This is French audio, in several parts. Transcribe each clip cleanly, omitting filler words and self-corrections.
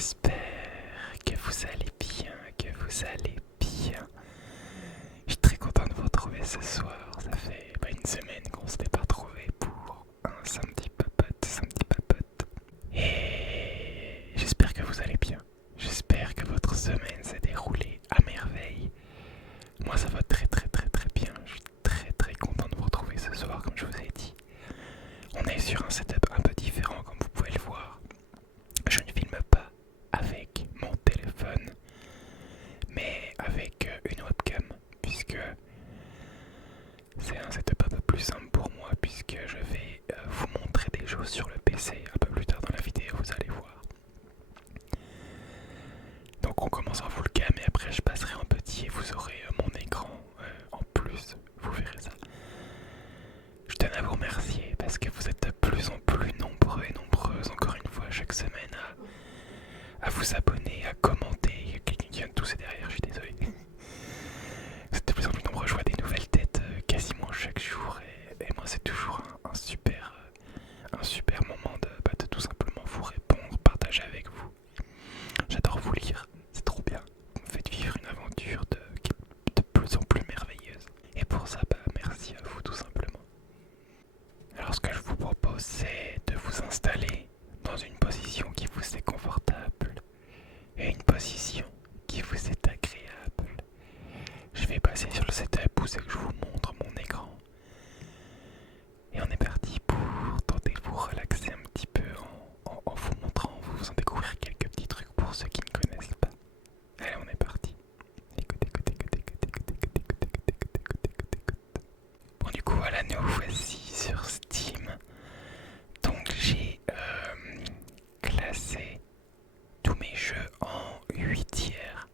J'espère que vous allez bien, que vous allez bien. Je suis très content de vous retrouver ce soir. Ça fait pas une semaine qu'on s'était pas retrouvé pour un samedi papote. Et j'espère que vous allez bien. J'espère que votre semaine s'est déroulée à merveille. Moi ça va très bien. Je suis très content de vous retrouver ce soir comme je vous ai dit. On est sur un setup un peu différent comme vous pouvez le voir. Je ne filme pas avec mon téléphone, mais avec une webcam, puisque c'est un setup un peu plus simple pour moi, puisque je vais vous montrer des choses sur le PC un peu plus tard dans la vidéo, vous allez voir. Donc on commence en full cam et après je passerai en petit et vous aurez mon écran en plus, vous verrez ça. Je tenais à vous remercier parce que vous êtes de plus en plus nombreux et nombreuses encore une fois chaque semaine à vous abonner, à commenter. Il y a quelqu'un qui vient de tousser derrière, je suis désolé. Vous êtes de plus en plus nombreux, je vois des nouvelles têtes quasiment chaque jour et moi c'est toujours un super moment de tout simplement vous répondre, partager avec vous. J'adore vous lire, c'est trop bien. Vous me faites vivre une aventure qui est de plus en plus merveilleuse. Et pour ça, merci à vous tout simplement. Alors ce que je vous propose c'est de vous installer dans une position qui vous est confortable et une position qui vous est agréable. Je vais passer sur le setup où c'est que je vous montre mon écran. Et on est parti pour tenter de vous relaxer un petit peu en vous montrant, en vous faisant découvrir quelques petits trucs pour ceux qui ne connaissent pas. Allez, on est parti. Écoute. Bon, du coup, voilà, nous voici sur Steam. Donc, j'ai classé tous mes jeux en 8 tiers.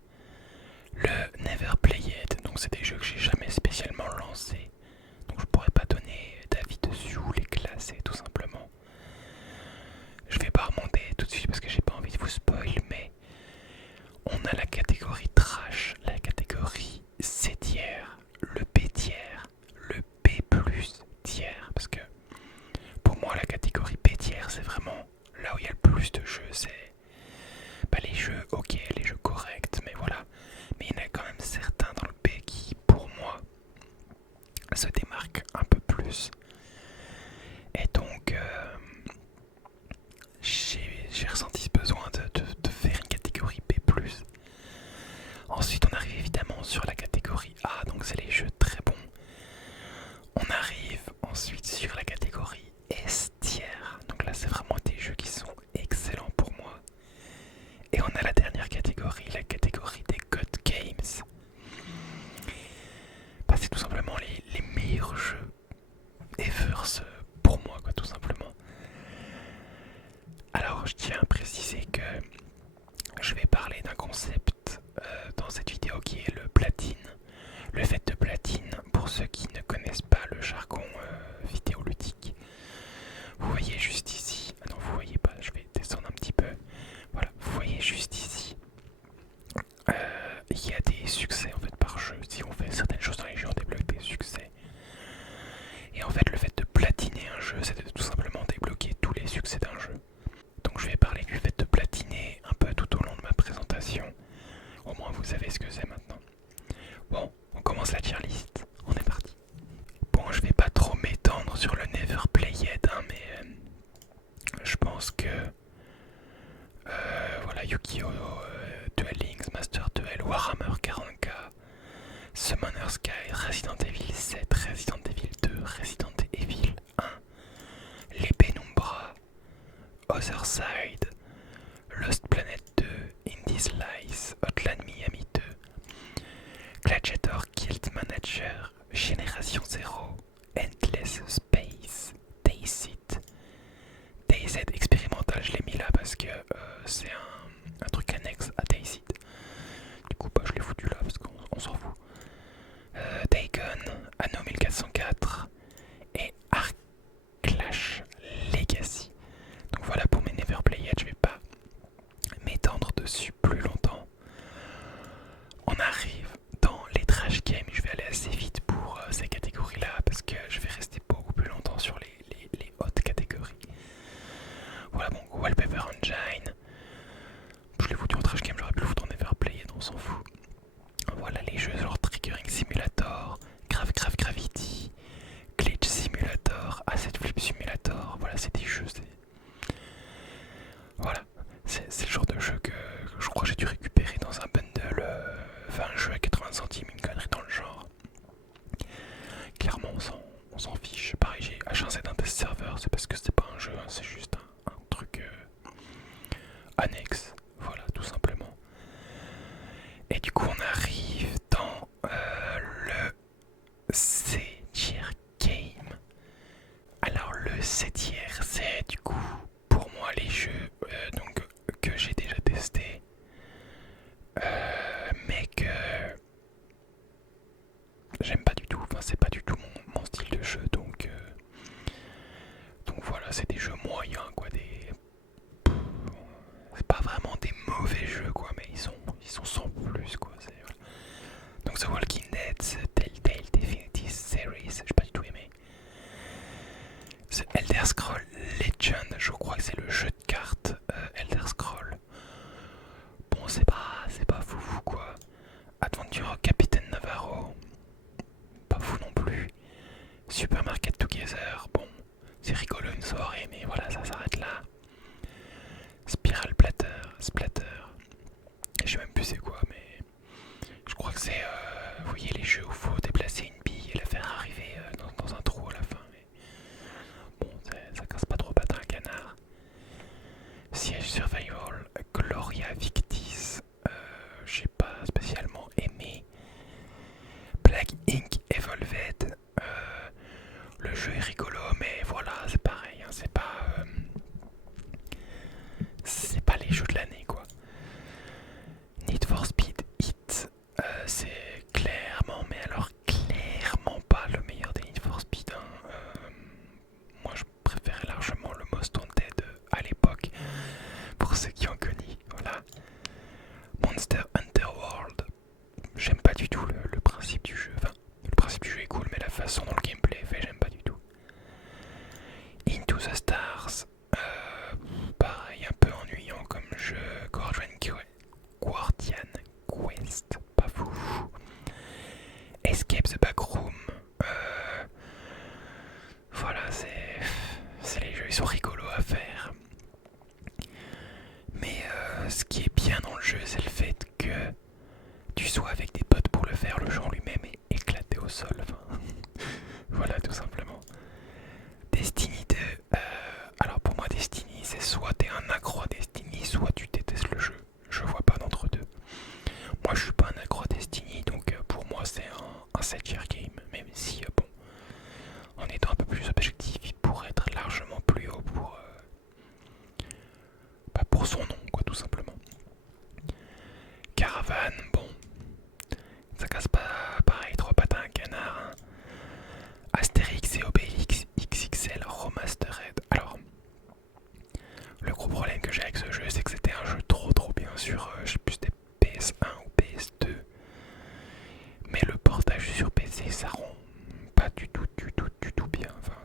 Le Never Play It, donc c'est des jeux que j'ai jamais spécialement lancés. Donc je pourrais pas donner d'avis dessus ou les classer tout simplement. Je vais pas remonter tout de suite parce que j'ai pas envie de vous spoil, mais on a la catégorie trash, la catégorie C tiers, le B tiers, le B plus tiers, parce que pour moi la catégorie B tiers c'est vraiment là où il y a le plus de jeux, c'est les jeux ok, les jeux corrects, mais voilà. Mais il y en a quand même certains dans le B qui pour moi se démarquent un peu plus. Et donc j'ai ressenti ce besoin de faire une catégorie B+. Ensuite on arrive évidemment sur la catégorie A, donc c'est les jeux très bons. On arrive ensuite sur la catégorie S tiers, donc là c'est vraiment des jeux qui sont excellents pour moi. Et on a la dernière catégorie, la catégorie des God Games. C'est tout simplement les meilleurs jeux ever pour moi, quoi, tout simplement. Alors je tiens à préciser que je vais parler d'un concept dans cette vidéo qui est le platine. Le fait de platine, pour ceux qui ne connaissent pas le jargon vidéoludique, vous voyez juste ici, ah non vous voyez pas, je vais descendre un petit peu, voilà, vous voyez juste ici, il y a des succès en fait par jeu. Si on fait certaines choses dans les jeux on débloque des succès. Et en fait le fait de platiner un jeu c'est de tout simplement débloquer tous les succès d'un jeu. Donc je vais parler du fait de platiner un peu tout au long de ma présentation. Au moins vous savez ce que c'est maintenant. Bon, on commence la tier list, on est parti. Bon, je vais pas trop m'étendre sur le Never Play It, hein, mais je pense que voilà, Yu-Gi-Oh! Duel Links, Master Duel, Warhammer 40k, Summoner Sky, Resident Evil 7, Resident Evil 2, Resident Evil 1, les Penumbra, Other Side, Lost Planet 2, Indie Slice, Hotline Miami 2, Gladiator Guild Manager, Génération 0, Endless Space, DayZ. DayZ expérimental, je l'ai mis là parce que c'est un truc annexe à DayZ. Du coup, je l'ai foutu là parce qu'on s'en fout. Dagon, Anno 1404 et Arc Clash Legacy. Donc voilà pour mes Never Play It, je vais pas m'étendre dessus plus longtemps. On arrive dans les trash games, je vais aller assez vite pour ces catégories là parce que je vais rester beaucoup plus c'est des jeux, voilà, c'est le genre de jeu que je crois que j'ai dû récupérer dans un bundle, enfin un jeu à 80 centimes, une connerie dans le genre. Clairement on s'en fiche. Pareil, j'ai H1Z1 test serveur, c'est parce que c'est pas un jeu, hein, c'est juste un truc annexe, voilà, tout simplement. Et du coup on arrive dans le C-tier game. Alors le C-tier, c'est du coup pour moi les jeux donc, que j'ai déjà testés, mais que j'aime pas du tout, enfin c'est pas du tout mon style de jeu, donc voilà, c'est des jeux moyens quoi, c'est pas vraiment des mauvais jeux quoi, mais ils sont sans plus quoi, voilà. Donc The Walking Dead, Telltale Definitive Series, j'ai pas du tout aimé. The Elder Scrolls Legend, je crois que c'est le jeu de cartes Elder Scrolls. Bon, c'est pas fou quoi. Adventure Capitaine Navarro, pas fou non plus. Supermarket Together, bon, c'est rigolo une soirée, mais voilà, ça s'arrête là. Spiral Splatter, je sais même plus c'est quoi, mais je crois que c'est, vous voyez les jeux où il faut déplacer une bille et la faire arriver dans un trou à la fin. Mais bon, ça casse pas trop patin à canard. Siege Survival, Gloria Victis, j'ai pas spécialement aimé. Plague Inc. Evolved, le jeu est rigolo, mais voilà, c'est pareil, hein, c'est pas les jeux de l'année quoi. Need for Speed Hit, c'est clairement, mais alors clairement pas le meilleur des Need for Speed, hein. Moi je préférais largement le Most Wanted à l'époque, pour ceux qui ont connu, voilà. Monster Hunter World, j'aime pas du tout le principe du jeu, enfin le principe du jeu est cool, mais la façon dont le gameplay est fait, j'aime pas du tout. Into the Stars, pareil, un peu ennuyant comme jeu. Guardian Quest, pas fou. Escape the Backroom, voilà, c'est les jeux, ils sont rigolos à faire. Mais ce qui est bien dans le jeu, c'est le fait que tu sois avec des potes pour le faire. Le jeu en lui-même est éclaté au sol. Enfin, voilà, tout simplement. Destiny 2. Alors pour moi, Destiny, c'est soit t'es un accro à Destiny, soit tu détestes le jeu. Je vois pas d'entre deux. Moi, je suis pas un accro à Destiny, donc pour moi, c'est un 7-tier game. Même si, bon, en étant un peu plus objectif, il pourrait être largement plus haut pour son nom, quoi, tout simplement. Caravane, bon, ça casse pas pareil, trois patins à un canard, hein. Astérix et Obélix XXL Remastered. Alors, le gros problème que j'ai avec ce jeu, c'est que c'était un jeu trop bien sûr, je sais plus c'était PS1 ou PS2. Mais le portage sur PC, ça rend pas du tout bien. Enfin,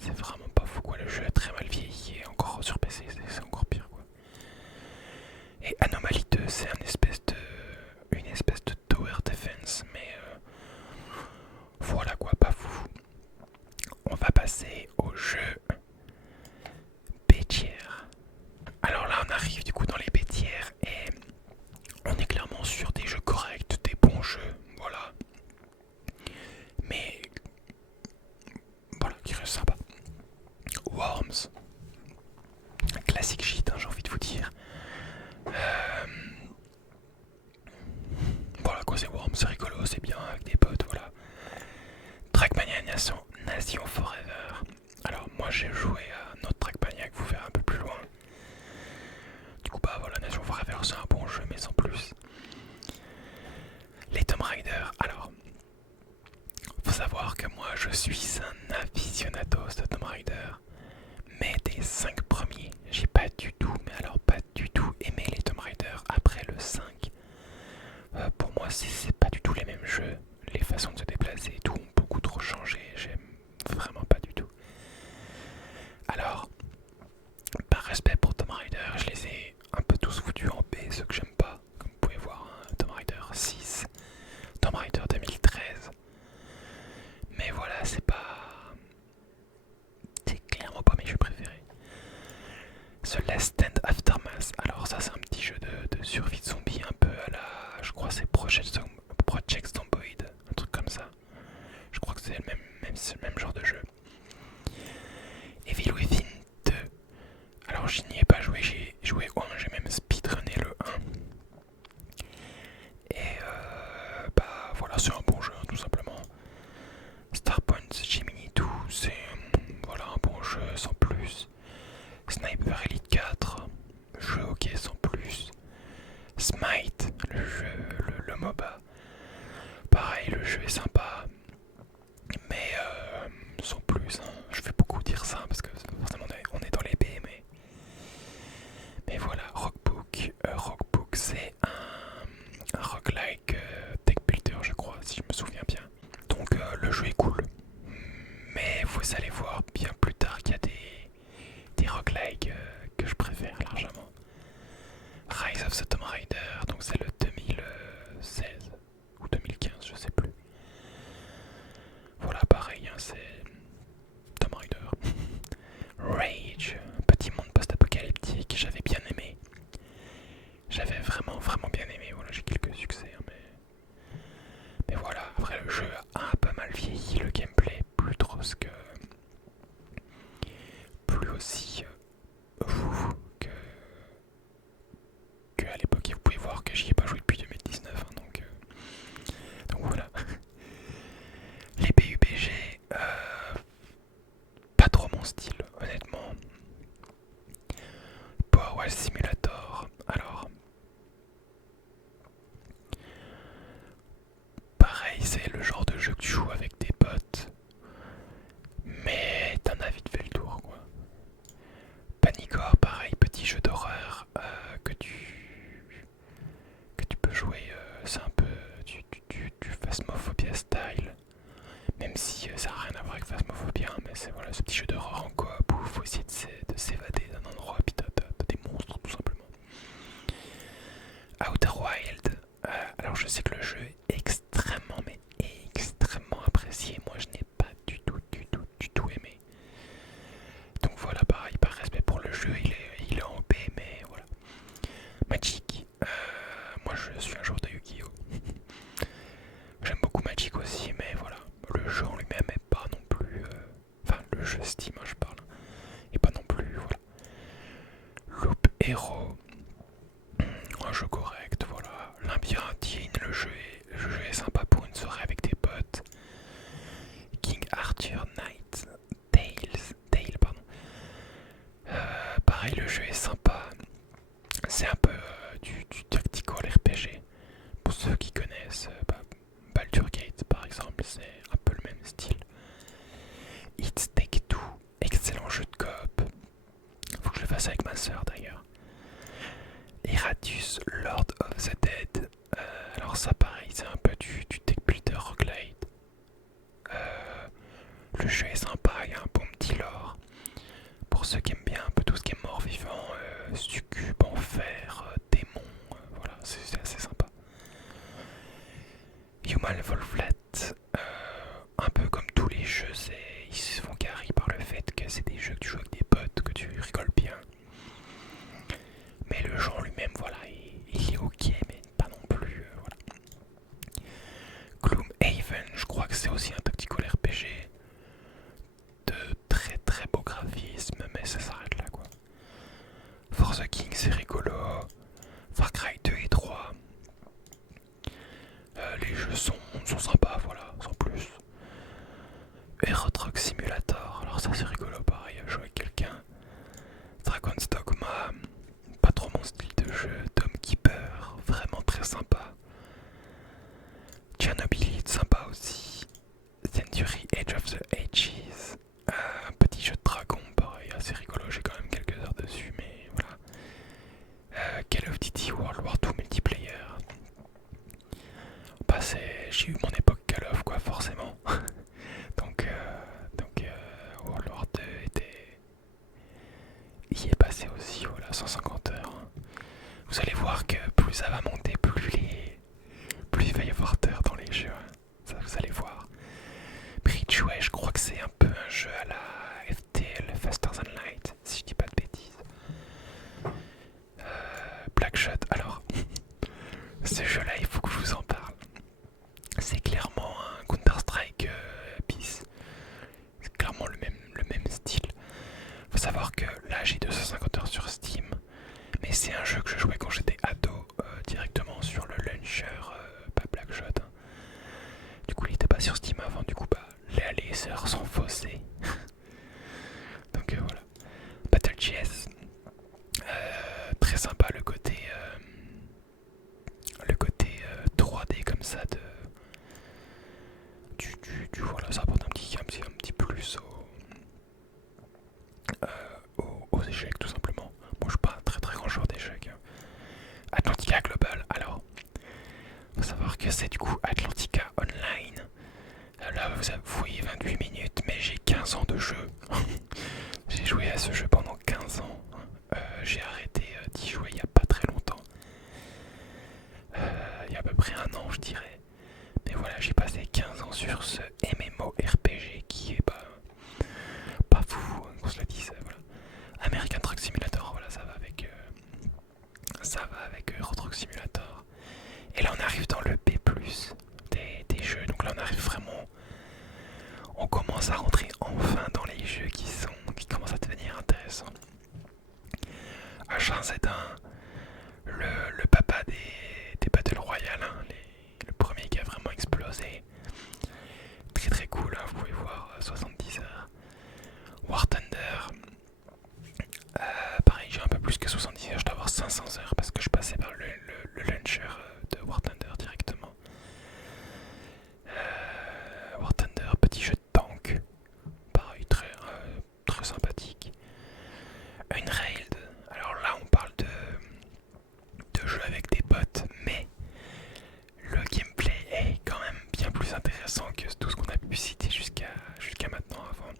c'est vraiment pas fou quoi. Le jeu est très mal vieilli et encore sur PC, c'est encore pire quoi. Et Anomaly 2, c'est une espèce de tower defense, mais voilà quoi, pas fou. On va passer au jeu B-tier. Alors là, on arrive du coup dans les B-tiers et on est clairement sur des jeux corrects, des bons jeux, voilà. Mais voilà, qui reste sympa. Worms, un classique shit, hein, j'ai envie de vous dire. Voilà quoi, c'est Worms, c'est rigolo, c'est bien avec des potes, voilà. Trackmania Nation Forever. Alors moi j'ai joué à notre Trackmania que vous verrez un peu plus loin. Du coup bah voilà, Nation Forever c'est un bon jeu mais sans plus. Les Tomb Raider, alors faut savoir que moi je suis un aficionados de Tomb Raider. Mais des 5 premiers, j'ai pas du tout, mais alors pas du tout aimé les Tomb Raider après le 5. Pour moi c'est pas du tout les mêmes jeux. Les façons de se déplacer et tout ont beaucoup trop changé, j'aime vraiment pas du tout. Alors, par respect pour Tomb Raider, je les ai un peu tous foutus en B, ceux que j'aime pas. Comme vous pouvez voir, hein, Tomb Raider 6, Tomb Raider 2013. Mais voilà, c'est clairement pas mes jeux The Last Stand Aftermath. Alors ça c'est un petit jeu de survie de zombies un peu à la... Je crois que c'est Project Zomboid, un truc comme ça. Je crois que c'est le même genre de jeu. Evil Within 2. Alors je n'y ai pas joué, j'ai joué au 1, j'ai même speedrunné le 1. Et bah voilà, c'est un bon jeu hein, tout simplement. Starpoint Gemini 2, c'est voilà, un bon jeu sans plus. Sniper Elite 4, jeu ok sans plus. Smite, le jeu, le MOBA. Pareil, le jeu est sympa, mais sans plus. Hein. Je vais beaucoup dire ça parce que forcément on est dans les B, mais voilà, Rockbook. Rockbook, c'est un roguelike tech builder, je crois, si je me souviens bien. Donc le jeu est cool, mais vous allez voir bien plus tard qu'il y a des roguelikes que je préfère largement. Rise of the Tomb Raider, donc c'est le 2016 ou 2015, je sais plus. Voilà, pareil, hein, c'est Tomb Raider. Rage, petit monde post-apocalyptique, j'avais bien aimé. J'avais vraiment bien aimé, voilà, j'ai quelques succès, hein, mais voilà, après le jeu a un peu mal vieilli, le gameplay plus trop ce que... plus aussi fou que à l'époque, et vous pouvez voir que j'y ai pas joué depuis 2019, hein, donc voilà. Les PUBG, pas trop mon style, honnêtement. Power Simulator, alors... Pareil, c'est le genre de jeu que tu joues avec des potes, mais t'en as vite fait le tour, quoi. Panicore, pareil, petit jeu d'horreur que tu peux jouer, c'est un peu du Phasmophobia style, même si ça n'a rien à voir avec Phasmophobia, hein, mais c'est voilà, ce petit jeu d'horreur en coop où il faut essayer de s'évader d'un endroit, puis t'as des monstres tout simplement. Outer Wild, alors je sais que le jeu est extrêmement mais extrêmement apprécié, moi je n'ai pas du tout aimé. Donc voilà, pareil, par respect pour le jeu, il est en B, mais voilà. Magic, moi je suis un joueur de Yu-Gi-Oh! J'aime beaucoup Magic aussi, mais voilà, le jeu en lui-même est pas non plus... Enfin, le jeu Steam, hein, je parle, et pas non plus, voilà. Loop Hero, un jeu correct, voilà. Labyrinthine, le jeu est sympa pour une soirée avec des potes. King Arthur Knight Tale, pardon. Pareil, le jeu est sympa. C'est un peu du tactical RPG. Pour ceux qui connaissent, Baldur's Gate par exemple, c'est un peu le même style. It's Take Two, excellent jeu de coop. Faut que je le fasse avec ma soeur d'ailleurs. Iratus, Lord of the Dead. Alors ça pareil, c'est un peu du tech builder roguelite. Le jeu est sympa, il y a un bon petit lore. Pour ceux qui aiment bien un peu tout ce qui est mort-vivant, succube, enfer, démon, voilà, c'est assez sympa. Human Fall Flat, un peu comme tous les jeux, ils se font carry par le fait que c'est des jeux que tu joues avec des potes, que tu rigoles bien. Mais le jeu en lui-même, voilà, il est ok, mais pas non plus, voilà. Gloomhaven, je crois que c'est aussi un tactical RPG. De très beaux graphismes, mais ça s'arrête là, quoi. Force King, c'est rigolo. Far Cry 2 et 3. Les jeux sont sympas, voilà, sans plus. Euro Truck Simulator, alors ça c'est rigolo, pareil, à jouer avec quelqu'un. Dragon's Dogma, pas trop mon style de jeu. Tom Keeper, vraiment très sympa. Chernobyl, sympa aussi. Century Age of the Ages, un petit jeu de dragon, pareil, assez rigolo, j'ai quand même quelques heures dessus, mais voilà. Call of Duty World War 2 multiplayer. Bah j'ai eu mon époque Call of, quoi, forcément. donc World War 2 y est passé aussi, voilà, 150 heures. Vous allez voir que plus ça va monter, plus il va y avoir d'heures dans les jeux. Ça, vous allez voir. Bridgeway, je crois que c'est un peu un jeu à la FTL, Faster Than Light, si je dis pas de bêtises. là j'ai 250 heures sur Steam, mais c'est un jeu que je jouais quand j'étais ado directement sur le launcher, pas Blackshot. Hein. Du coup il était pas sur Steam avant, du coup bah les heures sont faussées. Donc voilà. BattleJS, très sympa le côté 3D comme ça voilà, ça apporte un petit plus aux échecs tout simplement. Moi je suis pas un très très grand joueur d'échecs. Atlantica Global, alors faut savoir que c'est du coup Atlantica Online. Là vous voyez 28 minutes, mais j'ai 15 ans de jeu. J'ai joué à ce jeu pendant 15 ans. J'ai arrêté d'y jouer il y a pas très longtemps. Il y a à peu près un an je dirais. Mais voilà, j'ai passé 15 ans sur ce MMORPG qui est pas fou, hein, qu'on se le dise. Voilà. American Truck Simulator, voilà, ça va avec Euro Truck Simulator. Et là on arrive dans le B+, des jeux. Donc là on arrive vraiment, on commence à rentrer enfin dans les jeux qui commencent à devenir intéressants. H1Z1, le papa des Battle Royale, hein, le premier qui a vraiment explosé. Très très cool, hein, vous pouvez voir 70 heures. War Thunder, pareil j'ai un peu plus que 70 heures, je dois avoir 500 heures parce que je passais par le launcher de War Thunder directement. War Thunder, petit jeu de tank, pareil très sympathique. Unrailed, alors là on parle de jeu avec des bots, mais le gameplay est quand même bien plus intéressant que tout ce qu'on a pu citer jusqu'à maintenant avant.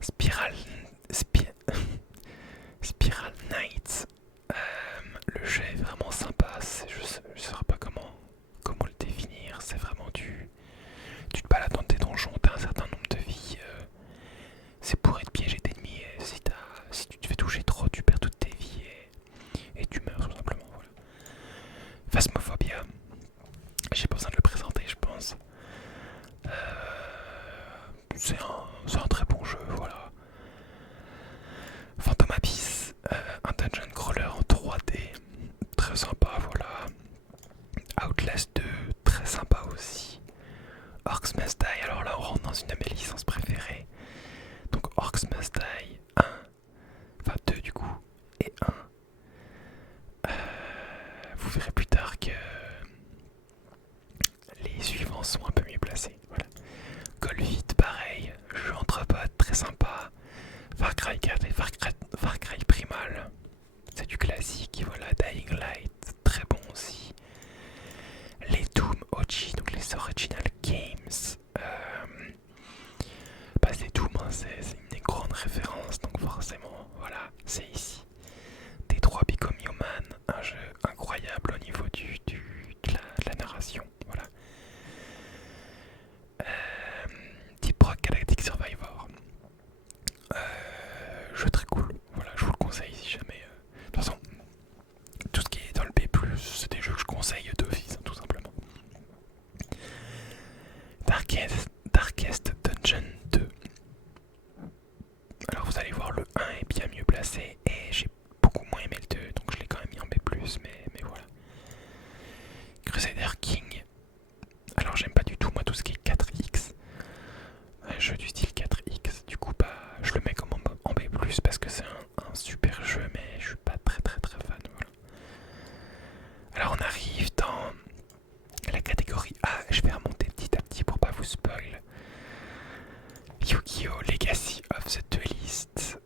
Spiral Knights, le jeu est vraiment sympa, je ne saurais pas comment le définir, c'est vraiment tu te balades dans tes donjons, t'as un certain nombre de vies, c'est pour être piégé d'ennemis, et si tu te fais toucher trop, tu perds toutes tes vies et tu meurs tout simplement. Voilà. Phasmophobia, j'ai pas besoin de le présenter je pense. C'est un très bon jeu, voilà. Phantom Abyss, un dungeon crawler en 3D, très sympa, voilà. Outlast 2, très sympa aussi. Orcs Must Die, alors là on rentre dans une de mes licences préférées. Donc Orcs Must Die 1, enfin 2 du coup, et 1. Vous verrez plus tard que les suivants sont un peu mieux placés. Voilà. Golfit, pareil, jeu entre potes, très sympa. Far Cry 4 et Far Cry Primal, c'est du classique. Et voilà, Dying Light, très bon aussi. Les Doom OG, donc les Original Games. C'est Doom, hein, c'est une grande référence, donc forcément, voilà, c'est ici. T3 Become Human, un jeu incroyable au niveau de la narration, voilà. Deep Rock Galactic Survivor, jeu très cool, voilà, je vous le conseille si jamais. De toute façon, tout ce qui est dans le B+, c'est des jeux que je conseille d'office, hein, tout simplement. Darkest Dungeon 2. Alors vous allez voir, le 1 est bien mieux placé et j'ai beaucoup moins aimé le 2, donc je l'ai quand même mis en B+, mais voilà. Crusader King. Alors j'aime pas du tout moi tout ce qui est 4X. Un jeu du style 4X, du coup je le mets comme en B+, parce que c'est un super jeu, mais je suis pas très fan, voilà. Alors on arrive dans la catégorie A, je vais remonter petit à petit pour pas vous spoil. Yu-Gi-Oh! Legacy of the Duelist.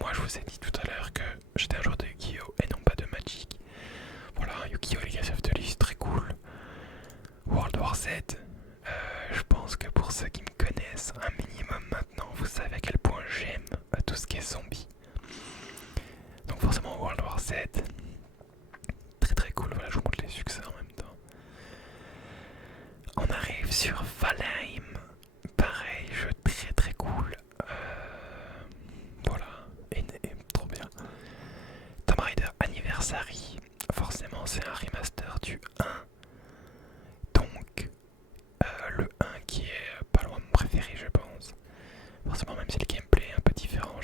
Moi je vous ai dit tout à l'heure que j'étais un joueur de Yu-Gi-Oh! Et non pas de Magic. Voilà, Yu-Gi-Oh! Legacy of the Duelist, très cool. World War Z. Je pense que pour ceux qui me connaissent un minimum maintenant, vous savez à quel point j'aime tout ce qui est zombie. Donc forcément World War Z. Très cool, voilà, je vous montre les succès en même temps. On arrive sur Valheim. Pareil, jeu très cool. Voilà, et trop bien. Tomb Raider Anniversary, forcément c'est un remaster du 1. Donc, le 1 qui est pas loin de mon préféré je pense. Forcément même si le gameplay est un peu différent,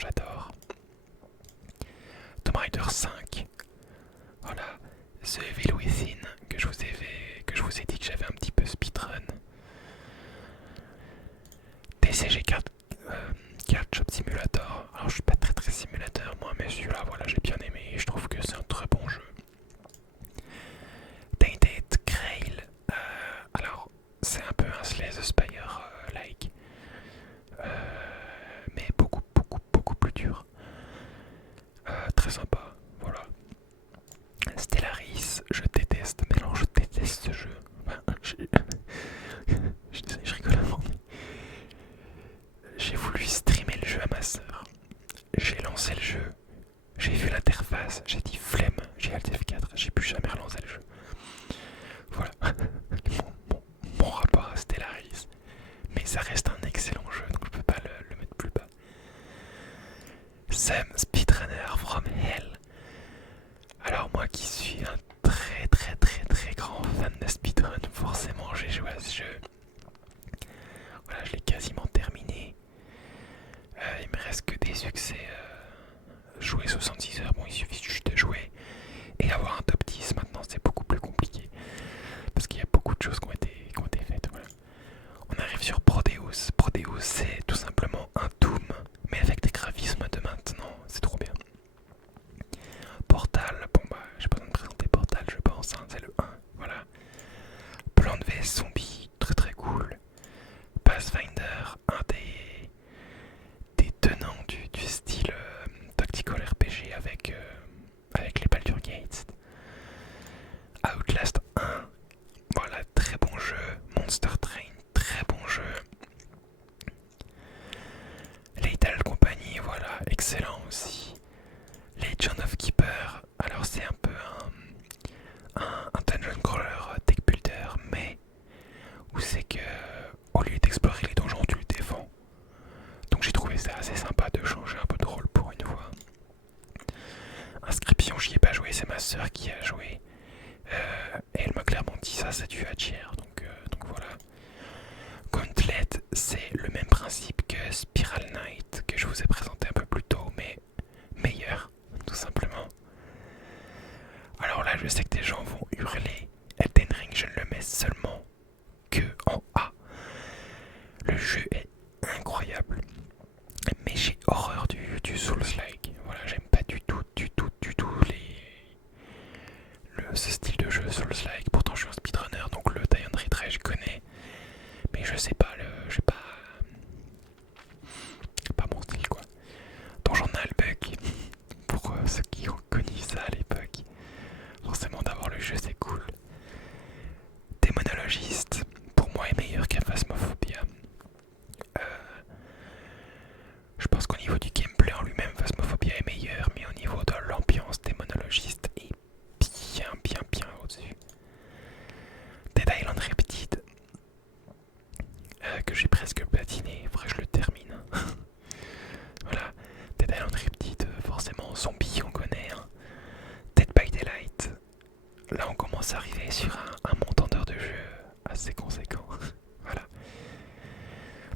The Evil Within, que je vous ai dit que j'avais un petit peu speedrun. TCG Card Shop Simulator. Alors je suis pas très simulateur moi, mais celui-là voilà j'ai bien aimé et je trouve que c'est un très bon jeu. Tainted Grail. Alors c'est un peu un Slay the Spire like, mais beaucoup plus dur. Très sympa, voilà. Stellaris, je déteste, mais alors je déteste ce jeu. Enfin, je rigole avant, mais j'ai voulu streamer le jeu à ma soeur. J'ai lancé le jeu, j'ai vu l'interface, j'ai dit flemme, j'ai Alt F4, j'ai plus jamais relancé le jeu. Voilà mon rapport à Stellaris. Mais ça reste un excellent jeu, donc je peux pas le mettre plus bas. Sam Speedrunner from Hell. Alors moi qui suis un très grand fan de speedrun, forcément j'ai joué à ce jeu. Voilà, je l'ai quasiment terminé. Il me reste que des succès. Jouer 66 heures, bon il suffit juste de jouer. Et avoir un top 10 maintenant c'est beaucoup plus compliqué. Parce qu'il y a beaucoup de choses qui ont été faites. Voilà. On arrive sur Prodeus. Prodeus c'est tout simplement un Doom, mais avec des graphismes de maintenant. C'est trop bien. Portal, bon bah j'ai pas besoin de présenter Portal je pense, hein, c'est le 1, voilà. Plante vs Zombie, très cool. Pathfinder, un des tenants du style tactical RPG avec les Baldur's Gates. Outlast 1, voilà, très bon jeu. Monster Train, très bon jeu. Lethal Company, voilà, excellent aussi. Legend of Keeper, alors c'est un peu un dungeon crawler deck builder, mais où c'est que au lieu d'explorer les donjons, tu le défends. Donc j'ai trouvé ça assez sympa de changer un peu de rôle pour une fois. Inscription, j'y ai pas joué, c'est ma soeur qui a joué. Et elle m'a clairement dit ça dû à Tier, donc voilà. Gauntlet, c'est le même principe que Spiral Knight que je vous ai présenté un peu plus tôt, mais meilleur, tout simplement. Alors là, je sais que des gens vont hurler. Elden Ring, je ne le mets seulement que en A. Le jeu est incroyable, mais j'ai horreur du Souls-like. Voilà, j'aime pas du tout ce style de jeu Souls-like. Pourtant, je suis un speedrunner, donc le Die and Retry, je connais, mais je sais pas, j'ai pas mon style quoi. Donc j'en ai le bug. Pour ceux qui ont connu ça à l'époque, forcément d'avoir le jeu c'est cool. Démonologiste, pour moi est meilleur qu'à Phasmophobia. Je pense qu'au niveau du gameplay en lui-même, Phasmophobia est meilleur, mais au niveau de l'ambiance, Démonologiste est bien au-dessus. Dead Island Reptide, que j'ai presque platiné, faudrait que je le termine. Voilà, Dead Island Reptide, forcément zombie on connaît. Hein. Dead by Daylight, là on commence à arriver sur un montant d'heures de jeu assez conséquent. Voilà.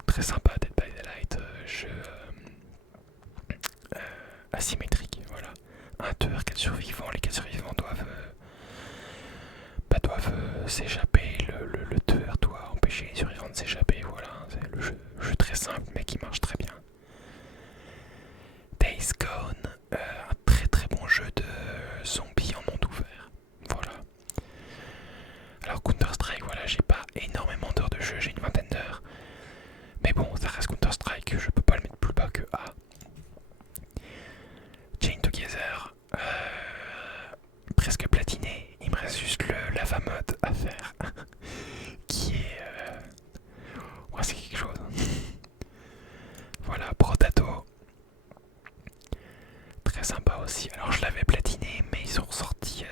Très sympa Dead by Daylight, jeu asymétrique, voilà. Un tueur, 4 survivants, les 4 survivants doivent s'échapper, le tueur doit empêcher les survivants de s'échapper, voilà. C'est le jeu très simple mais qui marche très bien. Days Gone, un très bon jeu de zombies en monde ouvert, voilà. Alors Counter-Strike, voilà, j'ai pas énormément d'heures de jeu, j'ai une vingtaine d'heures. Mais bon, ça reste Counter-Strike, je peux pas le mettre plus bas que A. Chain Together, presque platiné, il me reste juste le lava mode à faire, qui est... ouais, c'est quelque chose. Voilà, Protato, très sympa aussi. Alors je l'avais platiné, mais ils ont ressorti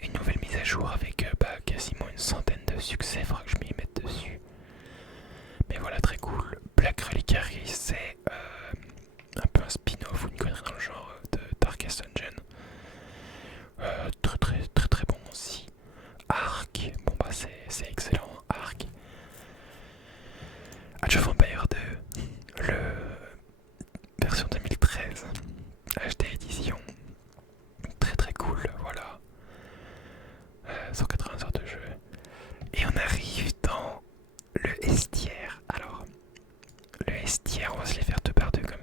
une nouvelle mise à jour avec quasiment une centaine de succès, faudra que je m'y mette dessus. Mais voilà, très cool. Black Reliquary, c'est un peu un spin-off ou une connerie dans le genre de Darkest Dungeon. Très bon aussi. Ark, bon bah c'est excellent. Ark. Age of Empires 2, le version 2013, HD édition.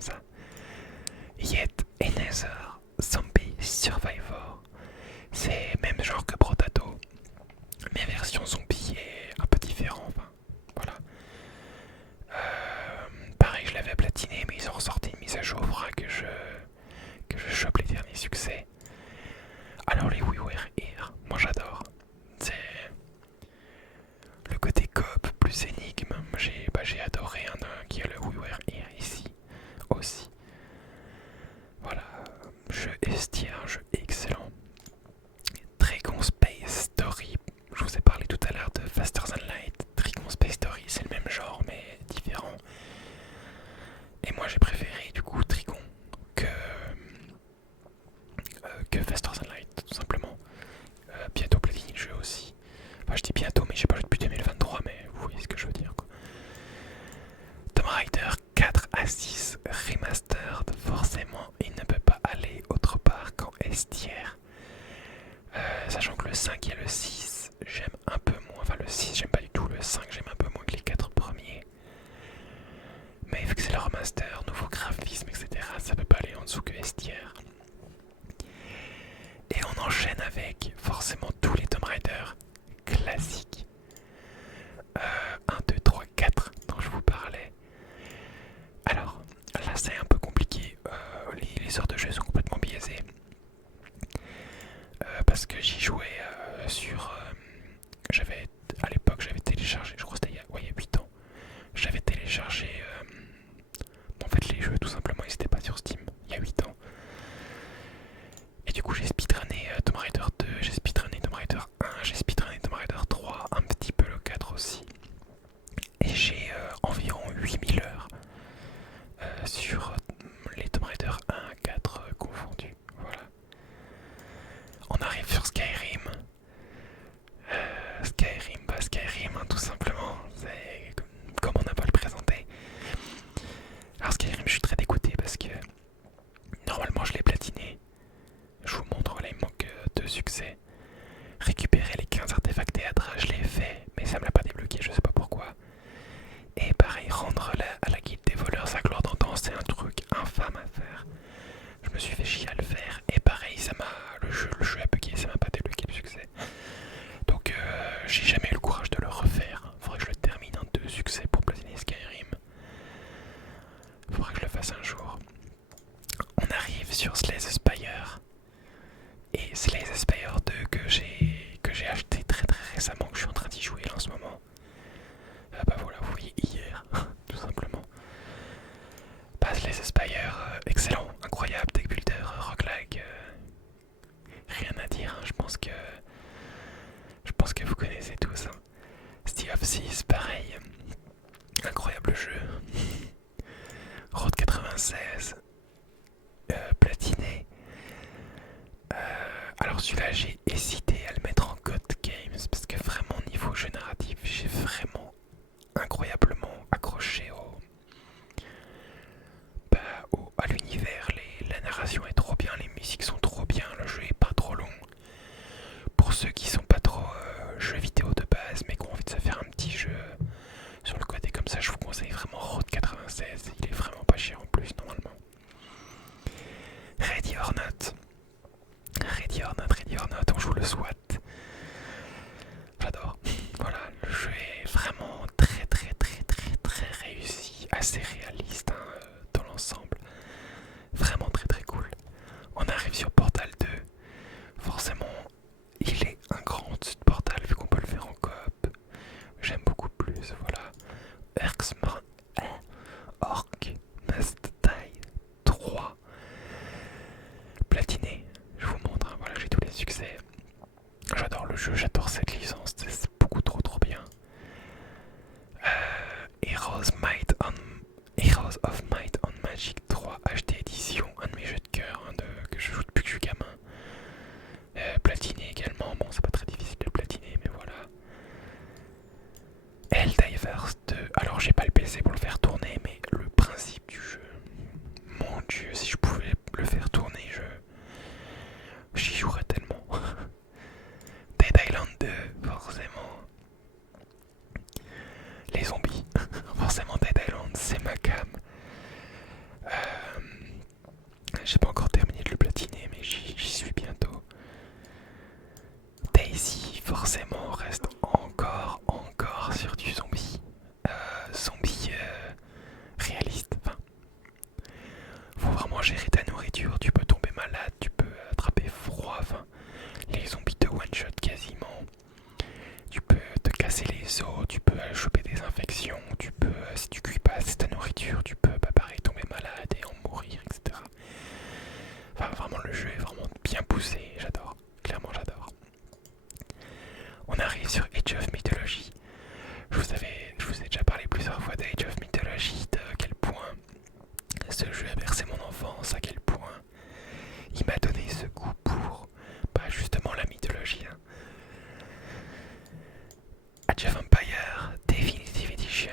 ça. Yet Another Zombie Survivor. C'est même genre que Brotato, mais version zombie est un peu différent. Enfin, voilà. Pareil, je l'avais platiné, mais ils ont ressorti une mise à jour. Il faudra que je chope les derniers succès. Alors, les WiiWare Air, moi j'adore. C'est le côté coop plus énigme. J'ai adoré qui a le WiiWare Air ici aussi. Voilà, jeu estière, jeu excellent. Dragon Space Story. Je vous ai parlé tout à l'heure de Faster Than Light. Dragon Space Story, c'est le même genre mais différent. Et moi j'ai préféré du coup Dragon que Faster Than Light, tout simplement. Bientôt platine le jeu aussi. Enfin je dis bientôt mais j'ai pas joué depuis 2023 mais vous voyez ce que je veux dire quoi. Tomb Raider 4 à 6 Remastered, forcément il ne peut pas aller autre part qu'en estière. Sachant que le 5 et le 6 j'aime un peu moins, enfin le 6 j'aime pas du tout, le 5 j'aime un peu moins que les 4 premiers. Mais vu que c'est le remaster, nouveau graphisme, etc., ça peut pas aller en dessous que estière. Et on enchaîne avec forcément tous les Tomb Raider classiques. 1, 2, 3, 4 dont je vous parlais. Alors, là c'est un peu compliqué, les heures de jeu sont complètement biaisées. Parce que j'y jouais à l'époque j'avais téléchargé, je crois que c'était il y a 8 ans, j'avais téléchargé en fait les jeux tout simplement, ils n'étaient pas sur Steam il y a 8 ans. Et du coup j'ai speedrunné Tomb Raider 2, j'ai speedrunné Tomb Raider 1, j'ai speedrunné Tomb Raider 3, un petit peu le 4 aussi. Et j'ai environ 8000 heures sur les Tomb Raider 1 à 4 confondus. Voilà. On arrive sur Skyrim. Skyrim, hein, tout simplement. C'est comme on n'a pas le présenté. Alors Skyrim, je suis très dégoûté parce que normalement je l'ai platiné. Je vous montre, là il me manque 2 succès. Récupérer les 15 artefacts théâtre, je l'ai fait, mais ça me l'a pas débloqué, je sais pas pourquoi. Et pareil, rendre à la guilde des voleurs sa gloire d'antan, c'est un truc infâme à faire. Je me suis fait chier à le faire, et pareil, le jeu a bugué, ça m'a pas débloqué le succès. Donc j'ai jamais eu le courage de le refaire. Faudrait que je le termine en 2 succès pour platiner Skyrim. Faudrait que je le fasse un jour. On arrive sur Slay the Spire. Et Slay the Spire 2 que j'ai acheté très récemment, que je suis en train d'y jouer là en ce moment. Bah voilà, vous voyez hier, tout simplement. Bah Slay the Spire, excellent, incroyable, deck builder, roguelike. Rien à dire, hein, je pense que vous connaissez tous. Hein. Sea of Thieves, pareil. Incroyable jeu. Road 96. Platiné. Alors celui-là, j'ai hésité à le mettre en God Games parce que vraiment niveau jeu narratif, j'ai vraiment incroyablement accroché à l'univers. La narration est trop bien, les musiques sont trop bien, le jeu est pas trop long. Pour ceux qui sont pas trop jeux vidéo de base mais qui ont envie de se faire un petit jeu sur le côté comme ça, je vous conseille vraiment Road 96, il est vraiment pas cher en plus normalement. Ready or Not, on joue le SWAT. J'adore. Voilà, le jeu est vraiment très réussi, assez réaliste hein, dans l'ensemble. Vraiment très cool. On arrive sur Portal 2. Forcément, il est un grand au-dessus de Portal vu qu'on peut le faire en coop. J'aime beaucoup plus, voilà. Orc Must Die 3. Platiné, je vous montre, hein, voilà, j'ai tous les succès. J'adore le jeu, j'adore cette licence, c'est beaucoup trop bien. Heroes of Might and Magic 3 HD Edition, un de mes jeux de cœur hein, que je joue depuis que je suis gamin. Platiné également, bon c'est pas très difficile de le platiner mais voilà. Helldivers 2, alors j'ai pas le PC pour le faire tourner mais le principe du jeu, mon dieu si je pouvais le faire tourner j'y jouerais tellement. Dead Island 2, forcément. Les zombies, forcément Dead Island, c'est ma cam. gérer ta nourriture, tu peux tomber malade, tu peux attraper froid, enfin, les zombies te one-shot quasiment. Tu peux te casser les os, tu peux choper des infections, tu peux, si tu cuis pas assez ta nourriture, tu peux pareil tomber malade et en mourir, etc. Enfin, vraiment, le jeu est vraiment bien poussé, j'adore, clairement j'adore. On arrive sur Age of Mythology. Je vous ai déjà parlé plusieurs fois d'Age of Mythology, de quel point ce jeu a bercé mon enfance, à quel point il m'a donné ce goût pour justement la mythologie. Age of Empire Definitive Edition,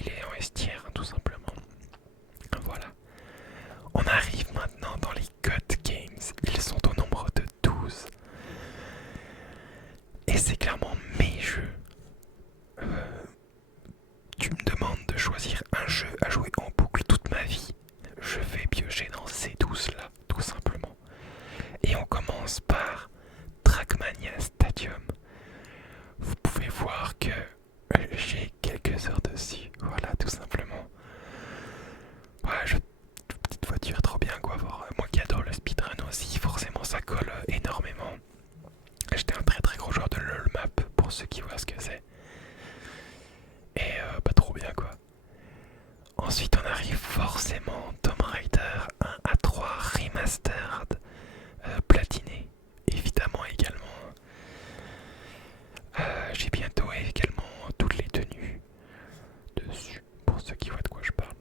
il est en estière, tout simplement. Voilà. On arrive maintenant dans les God Games. Ils sont au nombre de 12. Et c'est clairement mes jeux. Tu me demandes de choisir un jeu à jouer en boucle toute ma vie. Je vais piocher dans ces 12 là, tout simplement. Et on commence par Trackmania Stadium. Vous pouvez voir que j'ai quelques heures dessus. Voilà, tout simplement. Voilà, petite voiture, trop bien quoi. Moi qui adore le speedrun aussi, forcément ça colle énormément. J'étais un très très gros joueur de LoL Map, pour ceux qui voient ce que c'est. Et trop bien quoi. Ensuite on arrive forcément Tomb Raider 1 à 3 Remastered, platiné évidemment également. J'ai bientôt également toutes les tenues dessus, pour ceux qui voient de quoi je parle.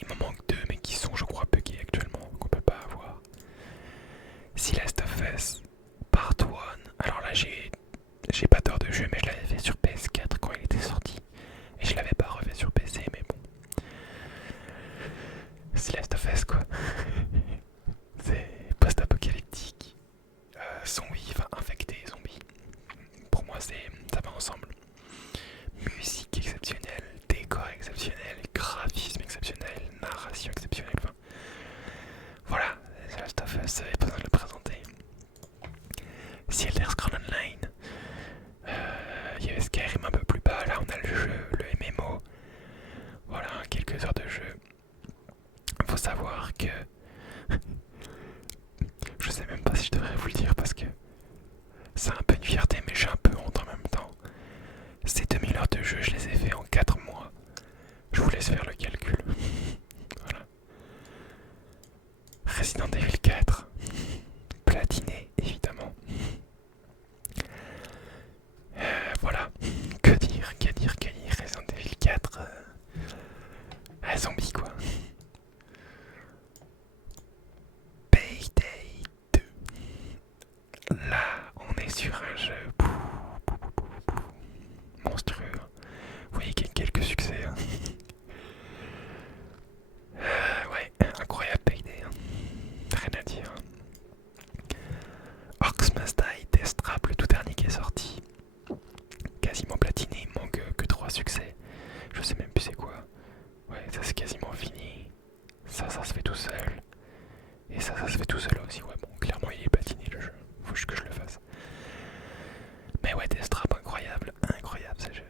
Il m'en manque 2 mais qui sont je crois buggés actuellement, qu'on peut pas avoir. The Last of Us Part 1, alors là j'ai pas d'heure de jeu mais je l'avais fait sur PS4 quand il était sorti. Et je l'avais pas refait sur PC mais bon. The Last of Us quoi. C'est post-apocalyptique. Zombies, enfin infectés, zombies. Pour moi ça va ensemble. Musique exceptionnelle, décor exceptionnel, graphisme exceptionnel, narration exceptionnelle. Enfin, voilà, The Last of Us, pas besoin de le présenter. The Elder Scrolls Online. Il y avait Skyrim un peu plus bas, là on a le jeu, le MMO. Voilà, quelques heures de jeu. Faut savoir que je sais même pas si je devrais vous le dire parce que c'est un peu une fierté mais j'ai un peu honte en même temps. Ces 2000 heures de jeu je les ai fait en 4 mois. Je vous laisse faire le calcul. Voilà. Resident Evil 4. Platiné évidemment. Voilà. Que dire Resident Evil 4. Zombie quoi. Payday 2. Là, on est sur un jeu monstrueux. Vous voyez qu'il y a quelques succès. Hein. Ouais, incroyable Payday. Hein. Rien à dire. Orcs Must Die, Death Trap, le tout dernier qui est sorti. Quasiment platiné, il manque que 3 succès. Je sais même plus c'est quoi. Ouais, ça c'est quasiment fini. Ça se fait tout seul. Et ça se fait tout seul aussi. Ouais, bon, clairement il est platiné le jeu. Faut juste que je le fasse. Mais ouais, Death Trap, incroyable ce jeu.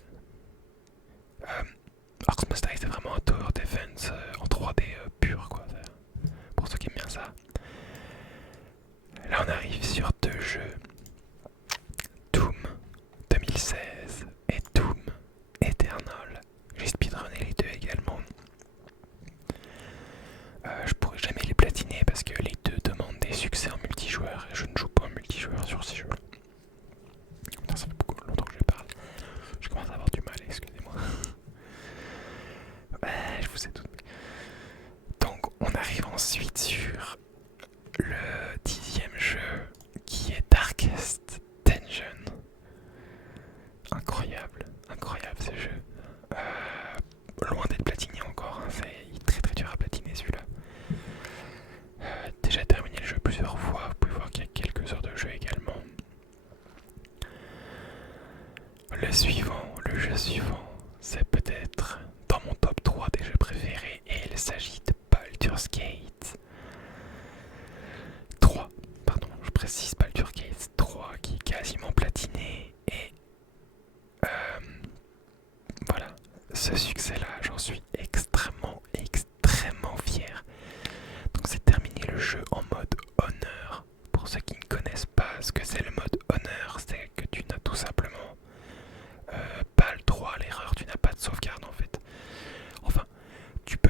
Orcs Must Die, c'est vraiment un tower defense en 3D pur, quoi. Pour ceux qui aiment bien ça. Là, on arrive sur 2 jeux. Doom 2016 et Doom Eternal. J'ai speedrunné les deux également. Je pourrais jamais les platiner parce que les deux demandent des succès en multijoueur et je ne joue pas en multijoueur sur ces jeux. Ça fait beaucoup longtemps que je parle. Je commence à avoir du mal, excusez-moi. Ouais, je vous ai tout. Donc on arrive ensuite sur le 10e jeu qui est Darkest Dungeon. Incroyable ce jeu. Loin d'être platiné encore, hein, c'est très très dur à platiner celui-là. Déjà terminé le jeu plusieurs fois, vous pouvez voir qu'il y a quelques heures de jeu également. Le jeu suivant, c'est peut-être dans mon top 3 des jeux préférés et il s'agit de Baldur's Gate.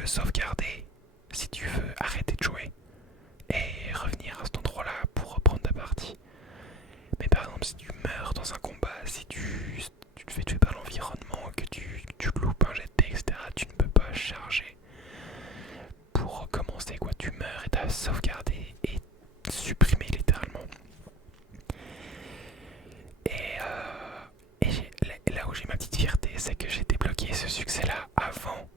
sauvegarder si tu veux arrêter de jouer et revenir à cet endroit-là pour reprendre ta partie. Mais par exemple, si tu meurs dans un combat, si tu te fais tuer par l'environnement, que tu loupes un jet de dés, etc., tu ne peux pas charger pour recommencer, quoi. Tu meurs et t'as sauvegardé et supprimé littéralement. Et là où j'ai ma petite fierté, c'est que j'ai débloqué ce succès-là avant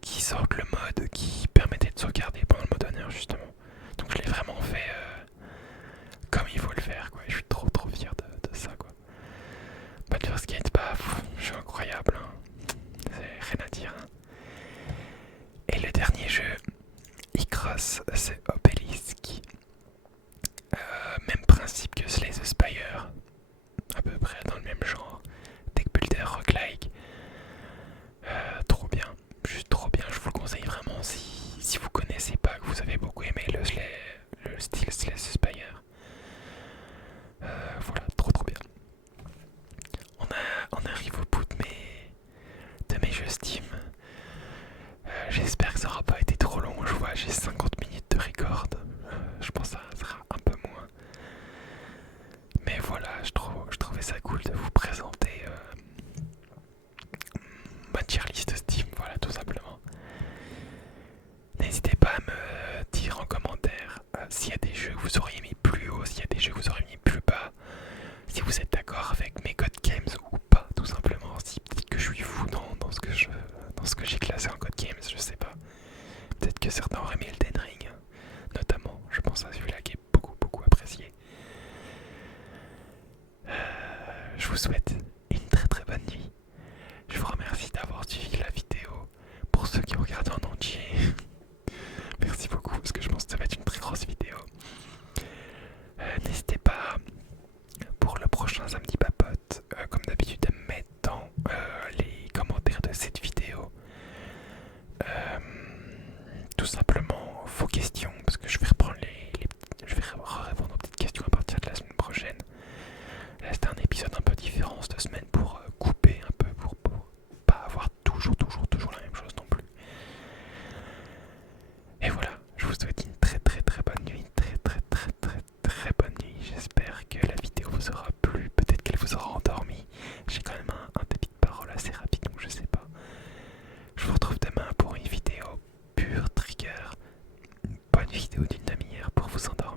qu'il sorte le mode qui permettait de sauvegarder pendant le mode honneur, justement. Donc je l'ai vraiment fait comme il faut le faire, quoi. Je suis trop fier de ça, quoi. Baldur's Gate, bah, je suis incroyable, hein. C'est rien à dire, hein. Et le dernier jeu, Icros, c'est Obelisk. Même principe que Slay the Spire, à peu près dans le même genre. Deck builder roguelike. Trop bien, juste trop bien. Je vous le conseille vraiment si vous connaissez pas, que vous avez beaucoup aimé le style Slay the Spire. Voilà, trop bien. On arrive au bout de mes jeux Steam. J'espère que ça aura pas été trop long. Je vois, j'ai 50 minutes de record. Je pense que ça sera un peu moins. Mais voilà, je trouvais ça cool de vous présenter ma tier list Steam, voilà, tout simplement. N'hésitez pas à me dire en commentaire s'il y a des jeux que vous auriez mis plus haut, s'il y a des jeux que vous auriez mis plus bas, si vous êtes d'accord avec mes God Games ou pas, tout simplement. Si peut-être que je suis fou dans ce que j'ai classé en God Games, je sais pas. Peut-être que certains auraient mis Elden Ring, notamment. Je pense à celui-là qui est beaucoup apprécié. Je vous souhaite une très bonne nuit. Je vous remercie d'avoir suivi la vidéo. Pour ceux qui regardent en entier, merci beaucoup parce que je pense que ça va être une très grosse vidéo. N'hésitez pas pour le prochain samedi papote, comme d'habitude, à me mettre dans les commentaires de cette vidéo tout simplement vos questions, parce que je vais reprendre je vais répondre aux petites questions à partir de la semaine prochaine. Là c'était un épisode un peu différent cette semaine pour couper un peu, pour pas avoir toujours la même chose non plus. Et voilà, je vous souhaite une très bonne nuit, très bonne nuit. J'espère que la vidéo vous aura plu, peut-être qu'elle vous aura endormi. J'ai quand même un débit de parole assez rapide, donc je sais pas. Je vous retrouve demain pour une vidéo pure trigger, une bonne vidéo d'une demi-heure pour vous endormir.